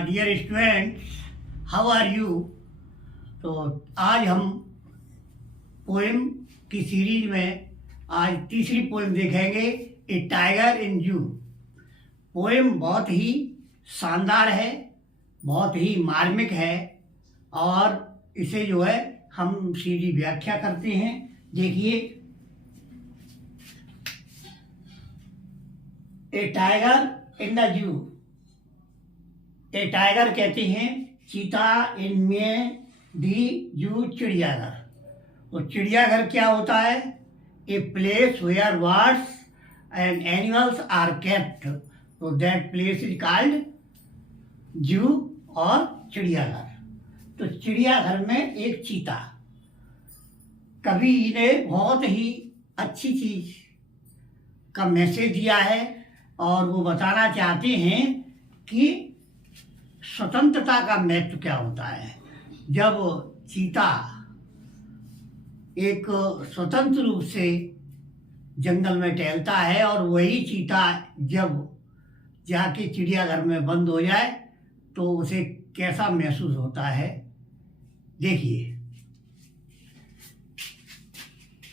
Dear students, how are you. तो आज हम पोएम की सीरीज में आज तीसरी पोएम देखेंगे, ए टाइगर इन जू। पोएम बहुत ही शानदार है, बहुत ही मार्मिक है और इसे जो है हम सीधी व्याख्या करते हैं। देखिए, ए tiger in the zoo. A tiger कहते हैं चीता, इनमें दी जू चिड़ियाघर। तो चिड़ियाघर क्या होता है? A place where birds and animals are kept, तो that place is called zoo और चिड़ियाघर। तो चिड़ियाघर में एक चीता, कवि ने बहुत ही अच्छी चीज का मैसेज दिया है और वो बताना चाहते हैं कि स्वतंत्रता का महत्व क्या होता है। जब चीता एक स्वतंत्र रूप से जंगल में टहलता है और वही चीता जब जाके चिड़ियाघर में बंद हो जाए तो उसे कैसा महसूस होता है। देखिए,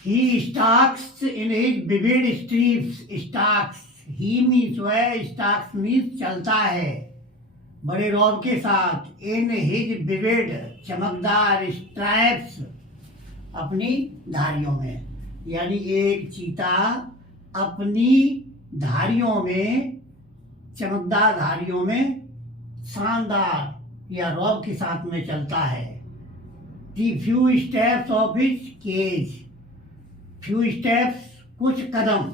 he stalks in his vivid streets। stalks, he means वह, stalks means चलता है बड़े रौब के साथ। इन हिज विविड, चमकदार, स्ट्राइप्स, अपनी धारियों में। यानी एक चीता अपनी धारियों में, चमकदार धारियों में शानदार या रौब के साथ में चलता है। The few steps of his cage, few steps कुछ कदम,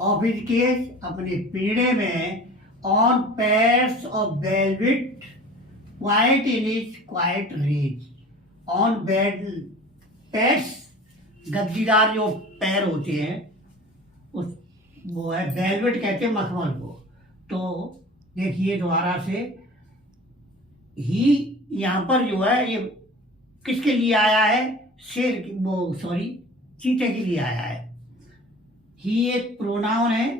ऑफ हिज केज अपने पिंजरे में, on pairs of velvet, quiet in his quiet reach। on bed pairs, गद्दीदार जो पैर होते हैं उस वो है वेलवेट कहते हैं मखमल को। तो देखिए दोबारा से, ही यहाँ पर जो है ये किसके लिए आया है? शेर की, वो सॉरी, चीते के लिए आया है। ही एक प्रोनाउन है।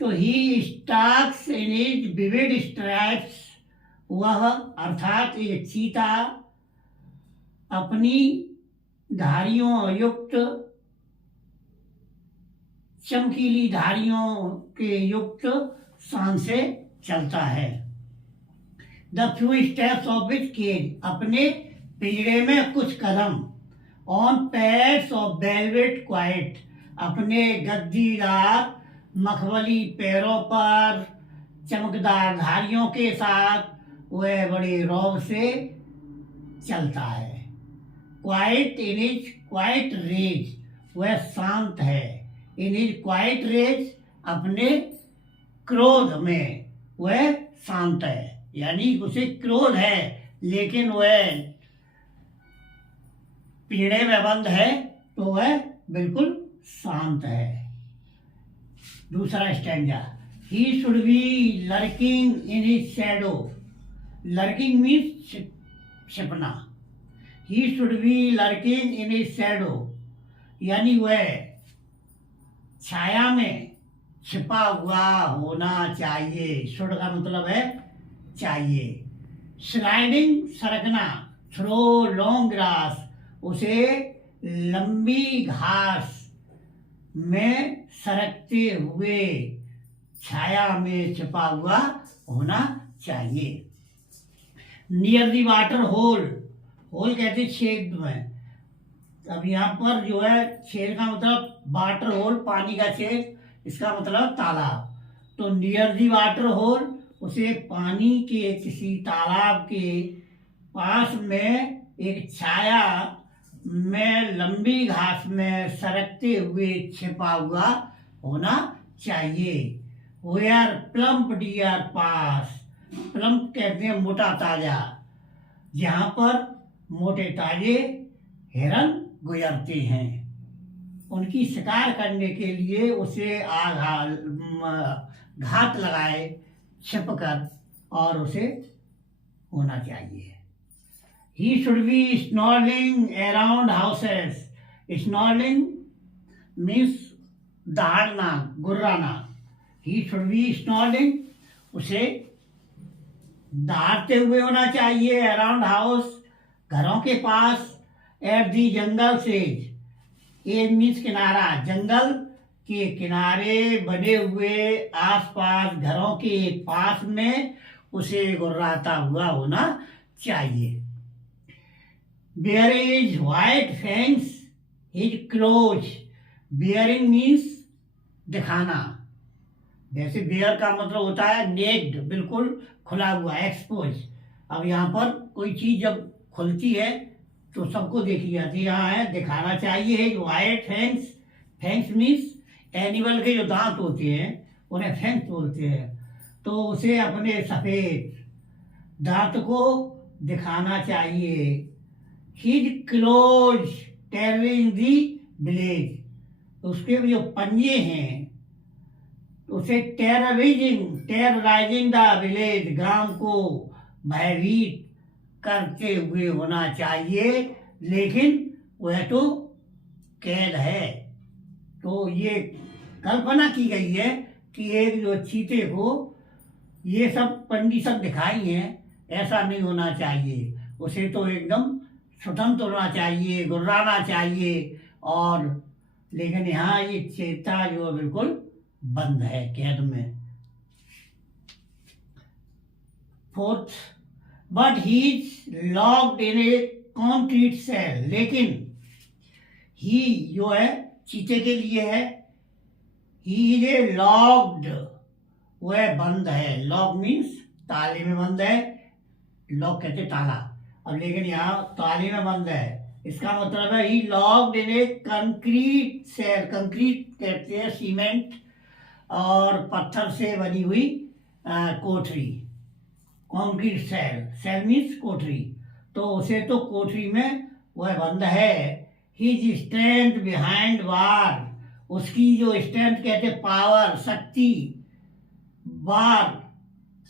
तो he stalks in his vivid stripes, वह अर्थात ये चीता अपनी धारियों युक्त, चमकीली धारियों के युक्त शान से चलता है। The few steps of his cage, अपने पिंजरे में कुछ कदम। On pads of velvet quiet, अपने गद्दीदार मखमली पैरों पर चमकदार धारियों के साथ वह बड़े रौब से चलता है। Quiet in his quiet rage, वह शांत है। इन इज क्वाइट रेज, अपने क्रोध में वह शांत है। यानी उसे क्रोध है लेकिन वह पिंजरे में बंद है तो वह बिल्कुल शांत है। दूसरा stanza, he should be lurking in his shadow. Lurking means छिपना। He should be lurking in his shadow, यानी वह छाया में छिपा हुआ होना चाहिए। शुड का मतलब है चाहिए। स्लाइडिंग, सरकना। थ्रो लॉन्ग ग्रास, उसे लंबी घास में सरकते हुए छाया में छिपा हुआ होना चाहिए। Near the water hole, hole कहते हैं छेद में। अब यहाँ पर जो है छेद का मतलब वाटर होल, पानी का छेद, इसका मतलब तालाब। तो नियर दी वाटर होल, उसे पानी के किसी तालाब के पास में एक छाया में लंबी घास में सरकते हुए छिपा हुआ होना चाहिए। Where plump deer pass, plump कहते हैं मोटा ताजा, जहाँ पर मोटे ताजे हिरन गुजरते हैं। उनकी शिकार करने के लिए उसे घात लगाए छिपकर और उसे होना चाहिए। He should be snorkeling around houses। Snorkeling means दहाड़ना, गुर्राना। He should be snorkeling, उसे दहाड़ते हुए होना चाहिए, अराउंड हाउस, घरों के पास, एट दी जंगल सेज, ए मीन्स किनारा, जंगल के किनारे बने हुए आसपास घरों के पास में उसे गुर्राता हुआ होना चाहिए। Bare his white fangs his claws, bearing means दिखाना, जैसे बेयर का मतलब होता है नेक्ड, बिल्कुल खुला हुआ, एक्सपोज। अब यहाँ पर कोई चीज जब खुलती है तो सबको देखी जाती है, यहाँ है दिखाना चाहिए। White fangs, fangs means animal के जो दांत होते हैं उन्हें फैंग्स बोलते हैं, तो उसे अपने सफेद दांत को दिखाना चाहिए। हिज क्लोज टेरिंग दी विलेज, उसके जो पंजे हैं उसे टेरराइजिंग द विलेज, ग्राम को भयभीत करते हुए होना चाहिए, लेकिन वह तो कैद है। तो ये कल्पना की गई है कि एक जो चीते को ये सब कंडीशन दिखाई हैं, ऐसा नहीं होना चाहिए, उसे तो एकदम स्वतंत्र होना चाहिए, गुर्राना चाहिए। और लेकिन यहाँ ये चेता जो बिल्कुल बंद है, कैद में। Fourth, but he is locked in a concrete cell, लेकिन ही जो है चीते के लिए है, ही इज ए लॉक्ड, वह बंद है, लॉक मीन्स ताले में बंद है, लॉक कहते ताला, अब लेकिन यहाँ ताले में बंद है, इसका मतलब है he locked in a concrete cell, concrete कहते हैं सीमेंट और पत्थर से बनी हुई कोठरी, कंक्रीट सेल, सेल मीन्स कोठरी, तो उसे तो कोठरी में वह बंद है। हिज स्ट्रेंथ बिहाइंड वार, उसकी जो स्ट्रेंथ कहते पावर, शक्ति, वार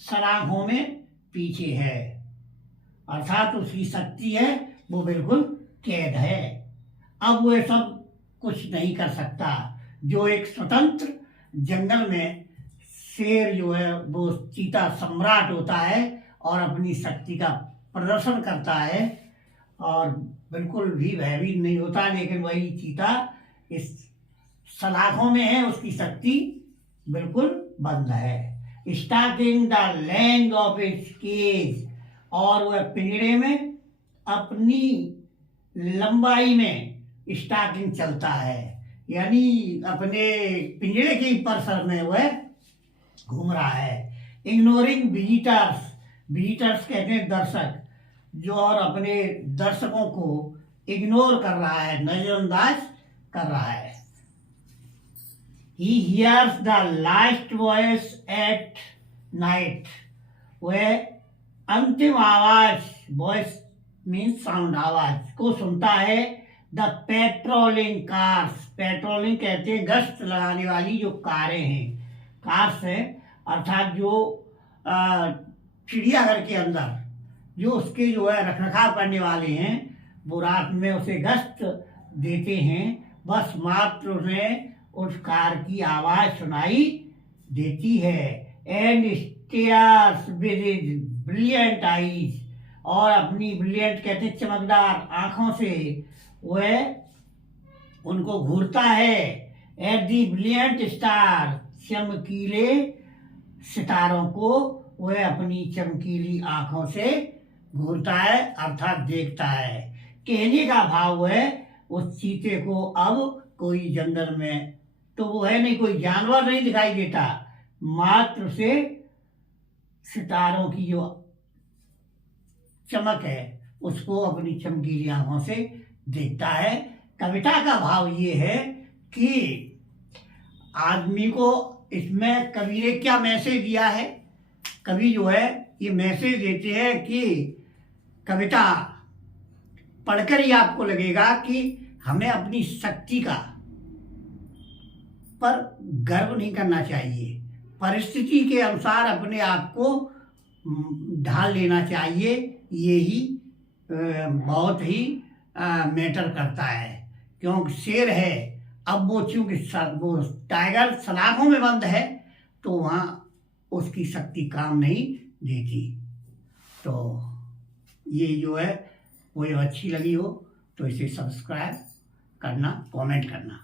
सलाखों में पीछे है, अर्थात उसकी शक्ति है वो बिल्कुल कैद है। अब वो सब कुछ नहीं कर सकता। जो एक स्वतंत्र जंगल में शेर जो है वो चीता सम्राट होता है और अपनी शक्ति का प्रदर्शन करता है और बिल्कुल भी भयभीत नहीं होता, लेकिन वही चीता इस सलाखों में है, उसकी शक्ति बिल्कुल बंद है। Starting the length of its cage, और वह पिंजरे में अपनी लंबाई में स्टार्टिंग चलता है, यानी अपने पिंजरे के परिसर में वह घूम रहा है। इग्नोरिंग विजिटर्स, विजिटर्स कहते हैं दर्शक, जो और अपने दर्शकों को इग्नोर कर रहा है, नजरअंदाज कर रहा है। He hears the last voice at night, वह अंतिम आवाज, वॉइस मीन्स साउंड, आवाज को सुनता है। द पेट्रोलिंग कार्स, पेट्रोलिंग कहते हैं गश्त लगाने वाली जो कारें हैं, कार्स है अर्थात जो चिड़ियाघर के अंदर जो उसके जो है रखरखाव करने वाले हैं, वो रात में उसे गश्त देते हैं, बस मात्र उन्हें उस कार की आवाज सुनाई देती है। And stairs with his brilliant eyes, और अपनी ब्रिलियंट कहते चमकदार आंखों से वह उनको घूरता है। एट दी ब्रिलियंट स्टार, चमकीले सितारों को वह अपनी चमकीली आंखों से घूरता है अर्थात देखता है। कहने का भाव है उस चीते को अब कोई जंगल में तो वो है नहीं, कोई जानवर नहीं दिखाई देता, मात्र से सितारों की जो चमक है उसको अपनी चमकीली आंखों से देखता है। कविता का भाव ये है कि आदमी को इसमें कवि ने क्या मैसेज दिया है। कवि जो है ये मैसेज देते हैं कि कविता पढ़कर ही आपको लगेगा कि हमें अपनी शक्ति का पर गर्व नहीं करना चाहिए, परिस्थिति के अनुसार अपने आप को ढाल लेना चाहिए, यही बहुत ही मैटर करता है। क्योंकि शेर है, अब वो चूंकि वो टाइगर सलाखों में बंद है तो वहाँ उसकी शक्ति काम नहीं देती। ये जो है वो अच्छी लगी हो तो इसे सब्सक्राइब करना, कमेंट करना।